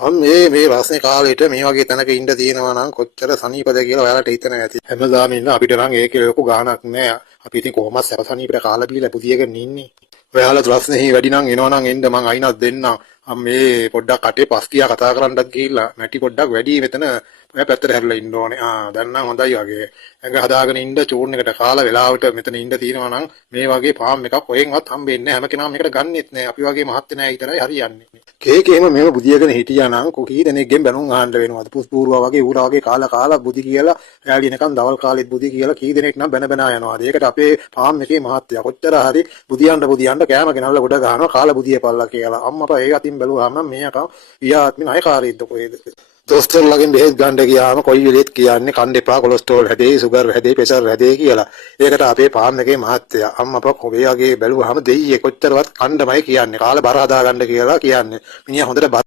මේ රස්නේ කාලෙට මේ වගේ තැනක ඉන්න තියෙනවා නම් කොච්චර සනීපද කියලා ඔයාලට හිතන ඇති. හැමදාම ඉන්න අපිට නම් ඒකේ ලොකු ගාණක් නෑ. අපි ඉතින් කොහොමද සැප සනීපට කාලා බීලා පුදියගෙන ඉන්නේ. ඔයාලා රස්නේ වැඩි නම් එනවනම් එන්න මං අයිනක් දෙන්නම්. මේ පොඩ්ඩක් කටේ පස් කියා කතා කරන්නත් ගිහිල්ලා මැටි පොඩ්ඩක් වැඩි මෙතන ඔය පැත්තට හැරිලා ඉන්න ඕනේ. දැන් නම් හොඳයි වගේ. ඇඟ හදාගෙන ඉන්න චූර්න් එකට කාලා වෙලාවට මෙතන ඉන්න තියෙනවා නම් මේ වගේ ෆාම් එකක් කොහෙන්වත් හම්බෙන්නේ නැහැ. හැම කෙනාම මේකට ගන්නෙත් නැහැ. අපි වගේ මහත් නෑ විතරයි හරියන්නේ. කේකේම මේව බුදියගෙන හිටියා නම් කී දෙනෙක්ගෙන් බැනුම් අහන්න වෙනවද? පුස්පූර්වා වගේ ඌරා වගේ කාලා බුදි කියලා එයාලි නිකන් දවල් කාලෙත් බුදි කියලා කී දෙනෙක් නම් බැන යනවා. ඒකට අපේ ෆාම් එකේ මහත්තයා කොච්චර හරි බුදියන්න කෑම ගෙනල්ලා ගොඩ ගහනවා කාලා බුදියපල්ලා කියලා. අම්මපා ඒ අතින් බැලුවාම නම් මේ අකා ඊයාත්මි ණයකාරීද්ද කොහෙද? දොස්තරලාගෙන් බෙහෙත් ගන්න ගියාම කොයි වෙලෙත් කියන්නේ කන්න එපා කොලෙස්ටරෝල් හැදේ, සුගර් හැදේ, ප්‍රෙෂර් හැදේ කියලා. ඒකට අපේ ෆාම් එකේ මහත්තයා අම්මපා කොහේ වගේ බැලුවාම දෙයියේ කොච්චරවත් කන්නමයි කියන්නේ. කාලා බර හදා ගන්න කියලා කියන්නේ. මිනිහා හොඳට